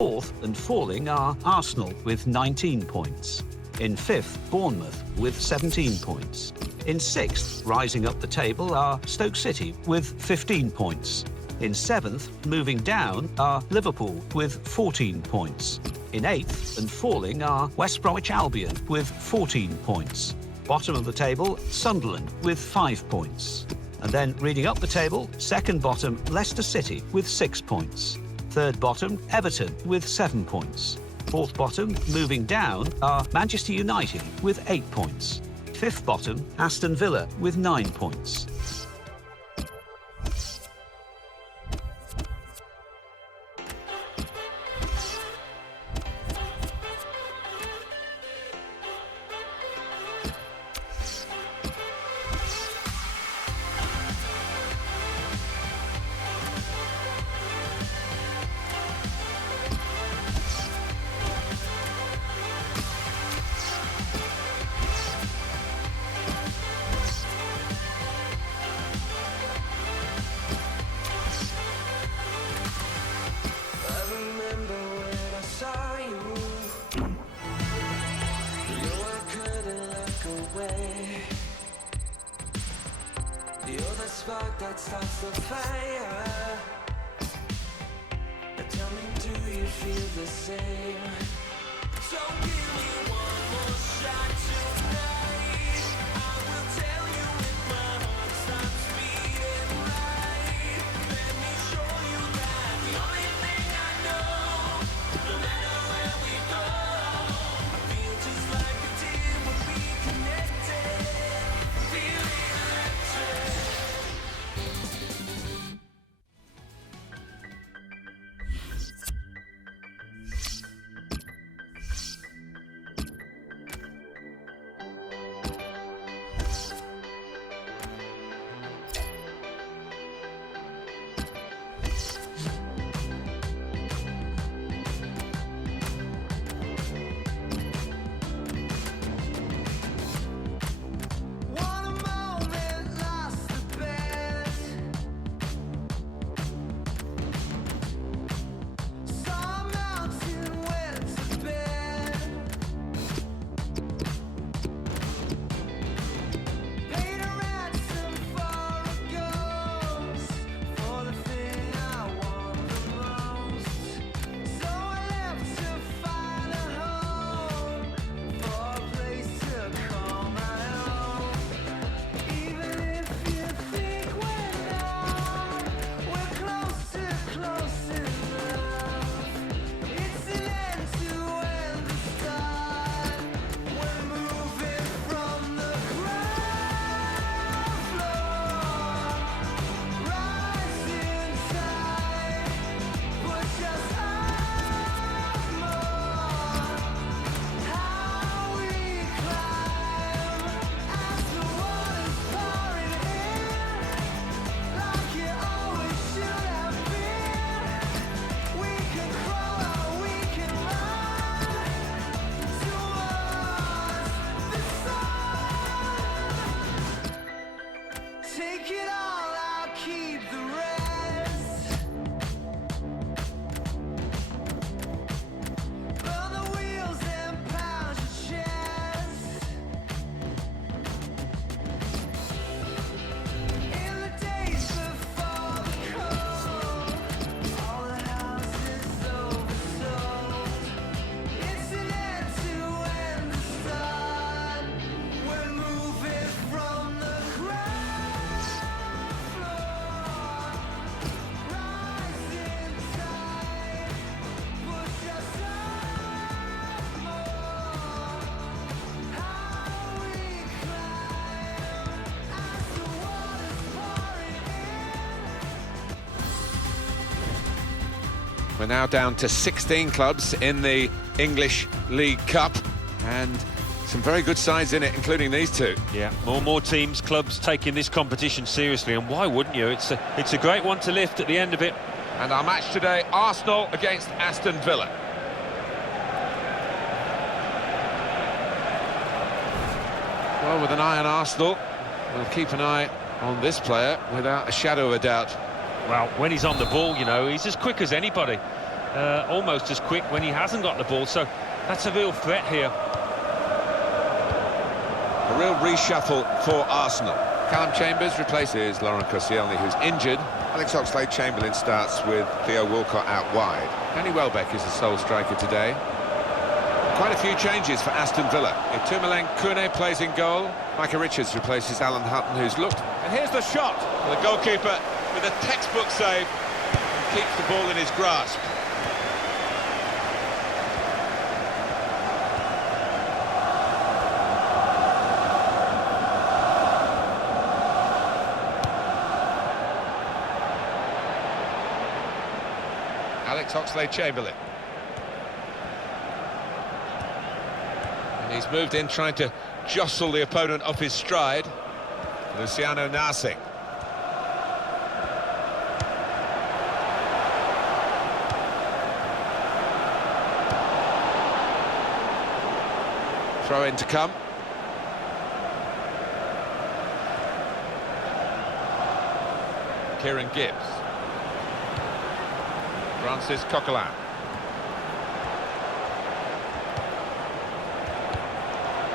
Fourth and falling are Arsenal with 19 points. In fifth, Bournemouth with 17 points. In sixth, rising up the table, are Stoke City with 15 points. In seventh, moving down, are Liverpool with 14 points. In eighth and falling are West Bromwich Albion with 14 points. Bottom of the table, Sunderland with 5 points. And then reading up the table, second bottom, Leicester City with 6 points. Third bottom, Everton with 7 points. Fourth bottom, moving down, are Manchester United with 8 points. Fifth bottom, Aston Villa with 9 points. You're the spark that starts the fire. Tell me, do you feel the same? So give me one more shot tonight. I will tell you if my heart stops beating right. Let me show you that the only thing I know, no matter where we go, I feel just like a team when we connected. Feeling electric. Take it all, I'll keep the rest. Burn the wheels and pound your chest. In the days before the cold, all the houses oversold. It's an end to end the start. We're moving from the ground. We're now down to 16 clubs in the English League Cup, and some very good sides in it, including these two. Yeah, more teams, clubs taking this competition seriously, and why wouldn't you? It's a great one to lift at the end of it. And our match today, Arsenal against Aston Villa. Well, with an eye on Arsenal, we'll keep an eye on this player without a shadow of a doubt. Well, when he's on the ball, you know, he's as quick as anybody. almost as quick when he hasn't got the ball, so that's a real threat here. A real reshuffle for Arsenal. Callum Chambers replaces Laurent Koscielny, who's injured. Alex Oxlade-Chamberlain starts with Theo Walcott out wide. Danny Welbeck is the sole striker today. Quite a few changes for Aston Villa. Itumeleng Kune plays in goal. Micah Richards replaces Alan Hutton, who's looked. And here's the shot. The goalkeeper with a textbook save and keeps the ball in his grasp. Alex Oxlade-Chamberlain. And he's moved in trying to jostle the opponent off his stride. Luciano Narsing. Throw in to come. Kieran Gibbs. Francis Coquelin.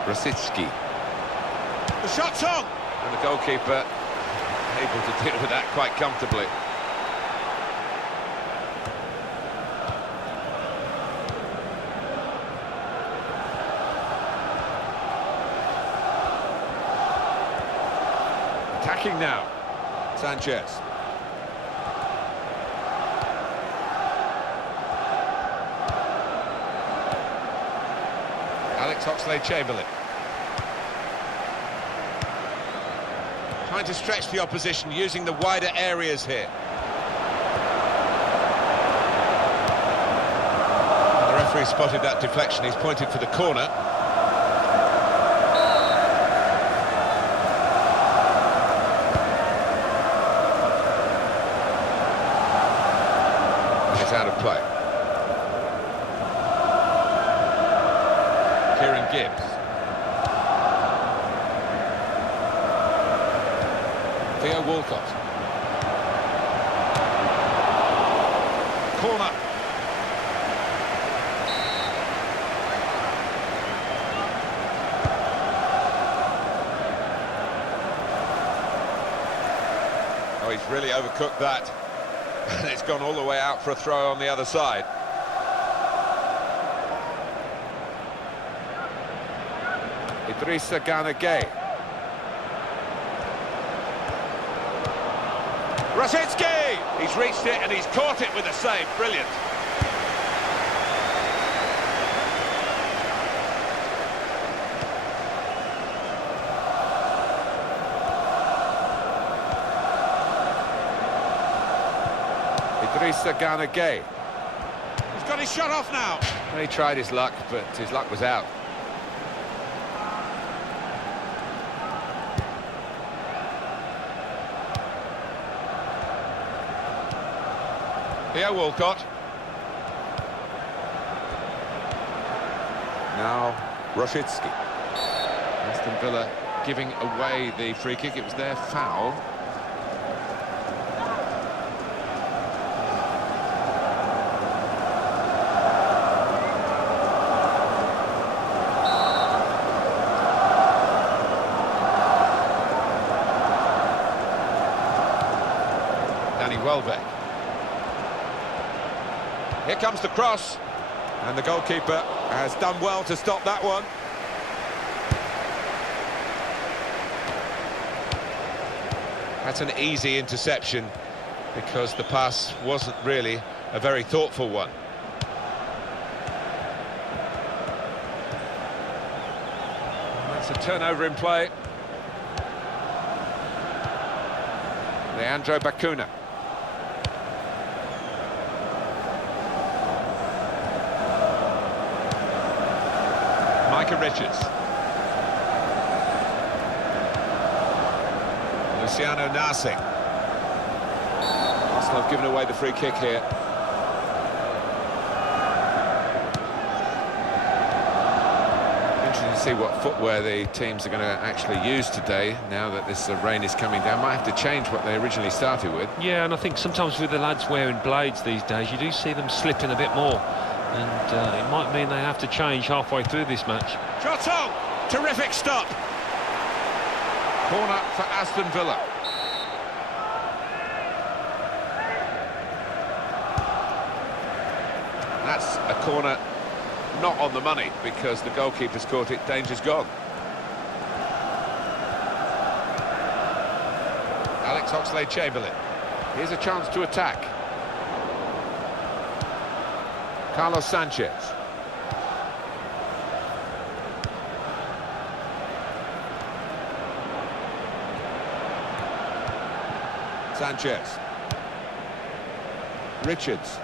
Rosicki. The shot's on! And the goalkeeper able to deal with that quite comfortably. Attacking now. Sanchez. Alex Oxlade-Chamberlain. Trying to stretch the opposition, using the wider areas here. And the referee spotted that deflection, he's pointed for the corner. It's out of play. Kieran Gibbs. Theo Walcott. Corner. Oh, he's really overcooked that. And it's gone all the way out for a throw on the other side. Idrissa Gana Gueye. Rosicki! He's reached it and he's caught it with a save. Brilliant. Idrissa Gana Gueye. He's got his shot off now. Well, he tried his luck, but his luck was out. Theo Walcott. Now Rosicki. Aston Villa giving away the free kick. It was their foul. Danny Welbeck. Here comes the cross, and the goalkeeper has done well to stop that one. That's an easy interception, because the pass wasn't really a very thoughtful one. That's a turnover in play. Leandro Bacuna. Micah Richards. Luciano Narsing. Arsenal have given away the free kick here. Interesting to see what footwear the teams are going to actually use today, now that this rain is coming down. Might have to change what they originally started with. Yeah, and I think sometimes with the lads wearing blades these days, you do see them slipping a bit more. And it might mean they have to change halfway through this match. Giotto! Terrific stop! Corner for Aston Villa. That's a corner not on the money because the goalkeeper's caught it. Danger's gone. Alex Oxlade-Chamberlain. Here's a chance to attack. Carlos Sanchez. Sanchez. Richards.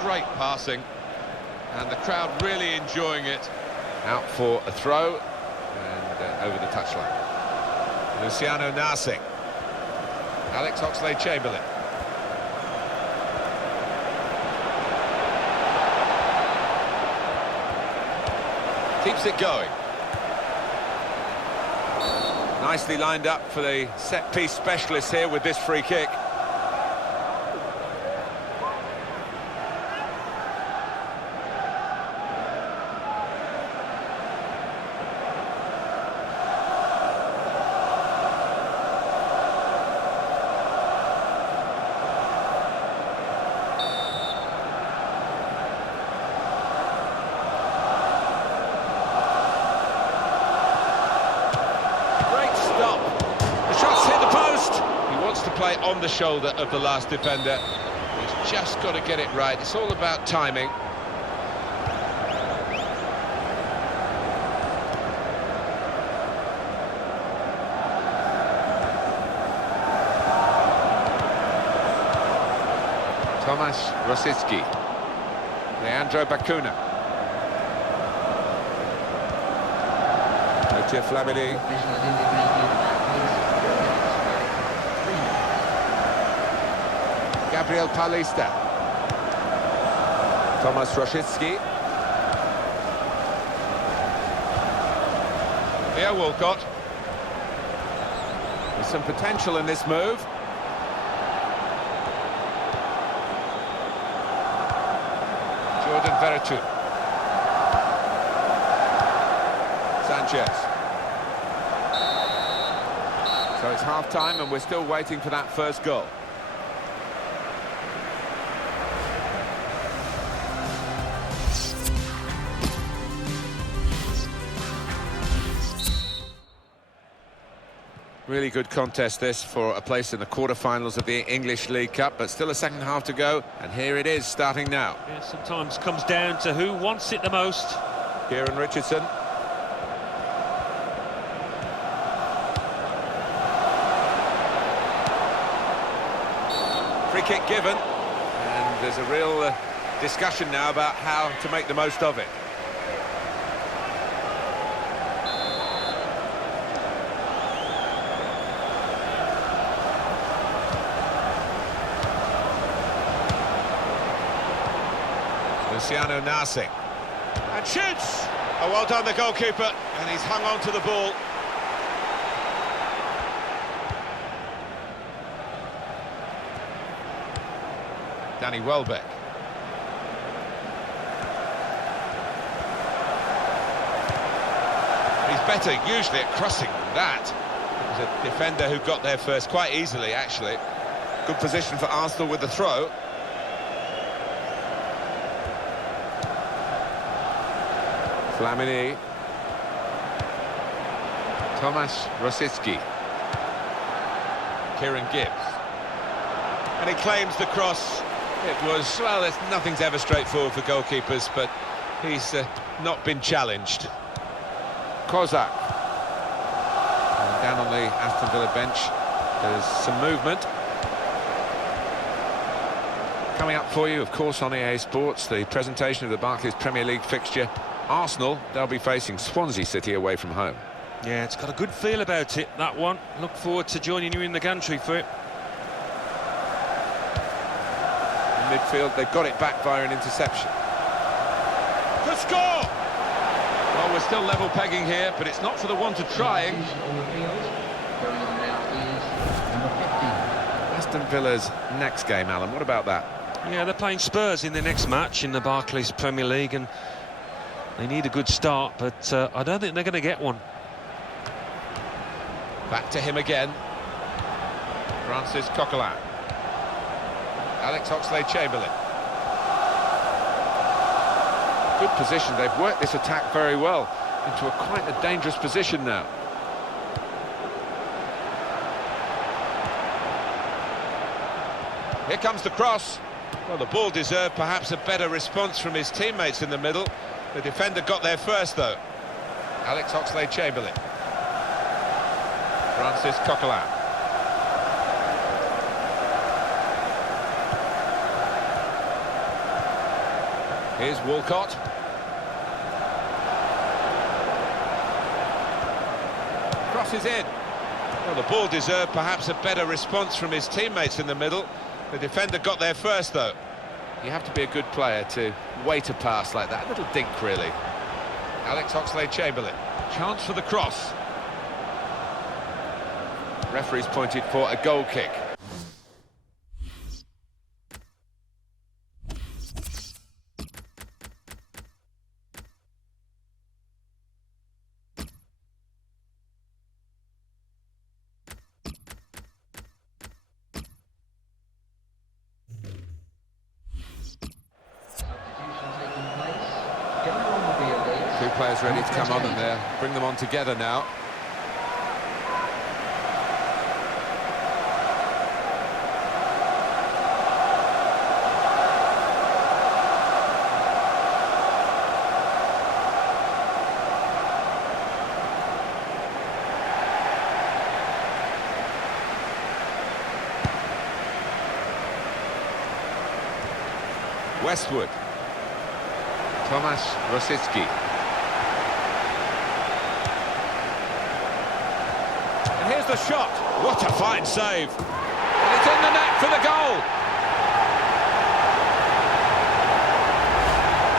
Great passing, and the crowd really enjoying it. Out for a throw, and over the touchline. Luciano Narsing. Alex Oxlade-Chamberlain. Keeps it going. Nicely lined up for the set-piece specialist here with this free kick. Play on the shoulder of the last defender. He's just got to get it right. It's all about timing. Tomasz Rosicki. Leandro Bacuna. Mathieu Flamini. Gabriel Paulista. Tomasz Rosicki. Leo Walcott. There's some potential in this move. Jordan Veretout. Sanchez. So it's half-time and we're still waiting for that first goal. Really good contest this for a place in the quarter-finals of the English League Cup, but still a second half to go, and here it is starting now. Yeah, sometimes comes down to who wants it the most. Kieran Richardson. Free kick given, and there's a real discussion now about how to make the most of it. Luciano Narsing. And shoots! Oh, well done, the goalkeeper, and he's hung on to the ball. Danny Welbeck. He's better usually at crossing than that. It was a defender who got there first quite easily, actually. Good position for Arsenal with the throw. Flamini. Tomasz Rosicki. Kieran Gibbs. And he claims the cross. It was, well, nothing's ever straightforward for goalkeepers, but he's not been challenged. Kozak. And down on the Aston Villa bench, there's some movement. Coming up for you, of course, on EA Sports, the presentation of the Barclays Premier League fixture. Arsenal, they'll be facing Swansea City away from home. Yeah, it's got a good feel about it, that one. Look forward to joining you in the gantry for it. midfield. They've got it back via an interception. The score! Well, we're still level pegging here, but it's not for the want of trying. Aston Villa's next game, Alan, what about that? Yeah, they're playing Spurs in their next match in the Barclays Premier League, and they need a good start, but I don't think they're going to get one. Back to him again. Francis Coquelin. Alex Oxlade-Chamberlain. Good position. They've worked this attack very well into quite a dangerous position now. Here comes the cross. Well, the ball deserved perhaps a better response from his teammates in the middle. The defender got there first, though. Alex Oxlade-Chamberlain. Francis Coquelin. Here's Walcott. Crosses in. Well, the ball deserved perhaps a better response from his teammates in the middle. The defender got there first, though. You have to be a good player to wait a pass like that. A little dink, really. Alex Oxlade-Chamberlain. Chance for the cross. Referee's pointed for a goal kick. Two players ready to come on, and they'll bring them on together now. Westwood. Tomasz Rosicki. And here's the shot. What a fine save. And it's in the net for the goal.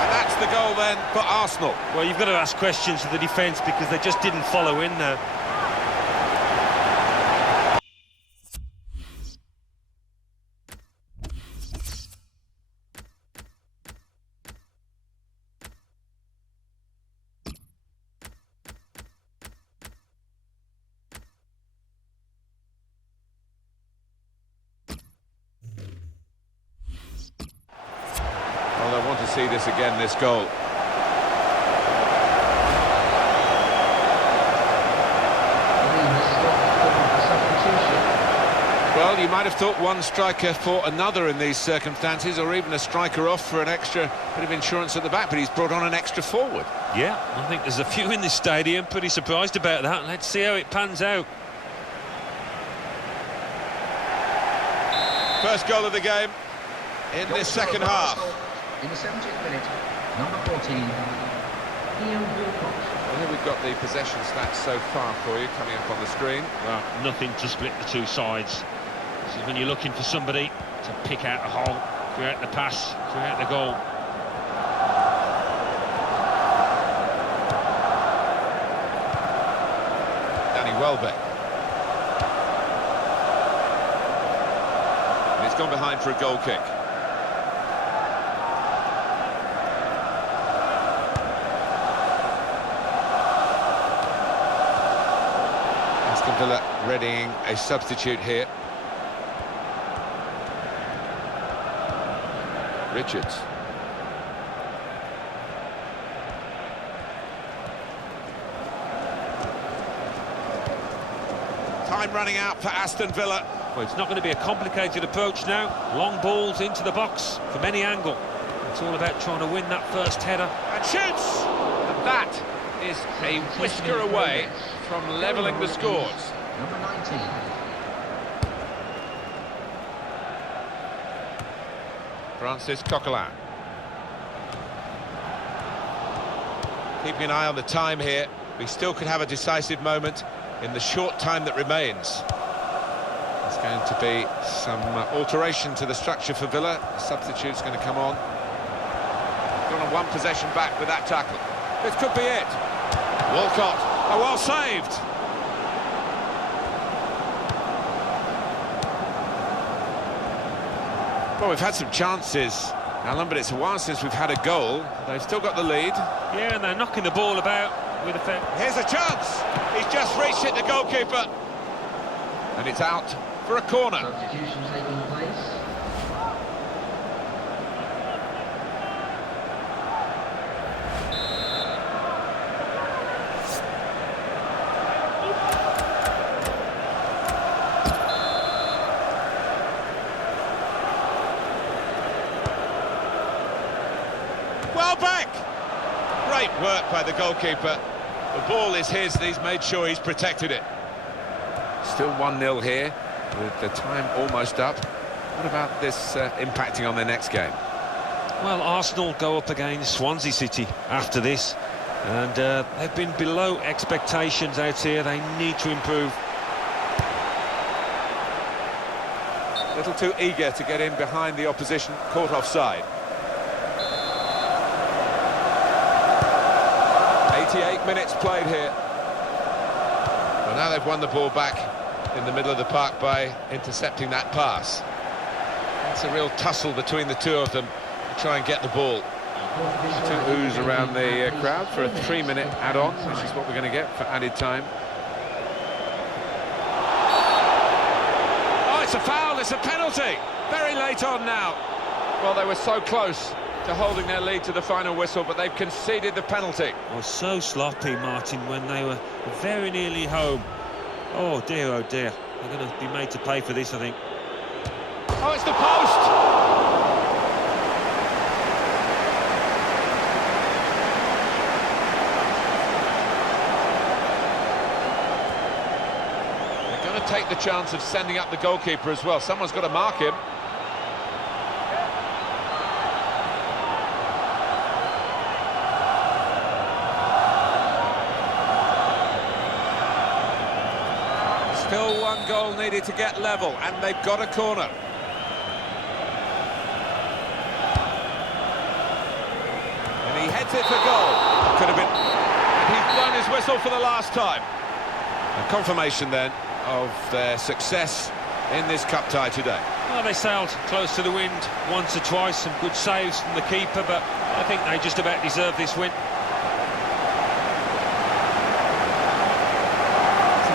And that's the goal then for Arsenal. Well, you've got to ask questions of the defence because they just didn't follow in there. Well, I want to see this again, this goal. Well, you might have thought one striker for another in these circumstances, or even a striker off for an extra bit of insurance at the back, but he's brought on an extra forward. Yeah, I think there's a few in this stadium pretty surprised about that. Let's see how it pans out. First goal of the game in this second half. In the 70th minute, number 14, Well, here we've got the possession stats so far for you coming up on the screen. Well, nothing to split the two sides. This is when you're looking for somebody to pick out a hole, create the pass, create the goal. Danny Welbeck. And it's gone behind for a goal kick. Aston Villa readying a substitute here. Richards. Time running out for Aston Villa. Well, it's not going to be a complicated approach now. Long balls into the box from any angle. It's all about trying to win that first header. And shoots! And that is a whisker away from levelling the scores. number 19. Francis Coquelin. Keeping an eye on the time here. We still could have a decisive moment in the short time that remains. There's going to be some alteration to the structure for Villa. The substitute's going to come on. Gone on one possession back with that tackle. This could be it. Walcott. Oh, well saved. Well, we've had some chances, Alan, but it's a while since we've had a goal. They've still got the lead. Yeah, and they're knocking the ball about with effect. Here's a chance. He's just reached it, the goalkeeper. And it's out for a corner. Substitution taking place. Well back. Great work by the goalkeeper. The ball is his, and he's made sure he's protected it. Still 1-0 here, with the time almost up. What about this impacting on their next game? Well, Arsenal go up against Swansea City after this, and they've been below expectations out here. They need to improve. A little too eager to get in behind the opposition, caught offside. 88 minutes played here. Well, now they've won the ball back in the middle of the park by intercepting that pass. It's a real tussle between the two of them to try and get the ball. Two oohs around the crowd for a 3-minute add-on, which is what we're going to get for added time. Oh, it's a foul, it's a penalty! Very late on now. Well, they were so close to holding their lead to the final whistle, but they've conceded the penalty. Was so sloppy, Martin, when they were very nearly home. Oh dear, they're going to be made to pay for this, I think. Oh, it's the post! They're going to take the chance of sending up the goalkeeper as well. Someone's got to mark him. Still one goal needed to get level, and they've got a corner. And he heads it for goal. Could have been... He's blown his whistle for the last time. A confirmation then of their success in this cup tie today. Well, they sailed close to the wind once or twice, some good saves from the keeper, but I think they just about deserve this win.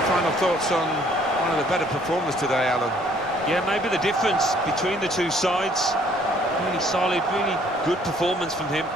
Final thoughts on one of the better performers today, Alan? Yeah, maybe the difference between the two sides. Really solid, really good performance from him.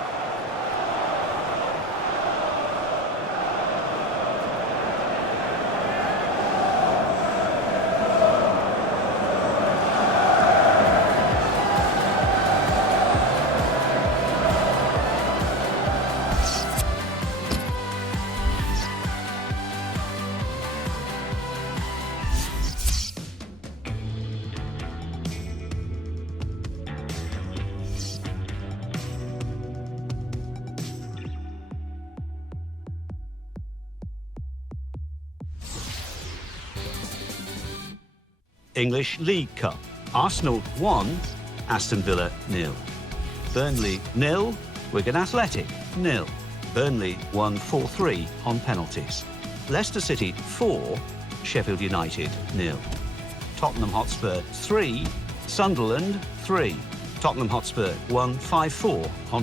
English League Cup. Arsenal 1, Aston Villa 0. Burnley 0, Wigan Athletic 0. Burnley won 4-3 on penalties. Leicester City 4, Sheffield United 0. Tottenham Hotspur 3, Sunderland 3. Tottenham Hotspur won 5-4 on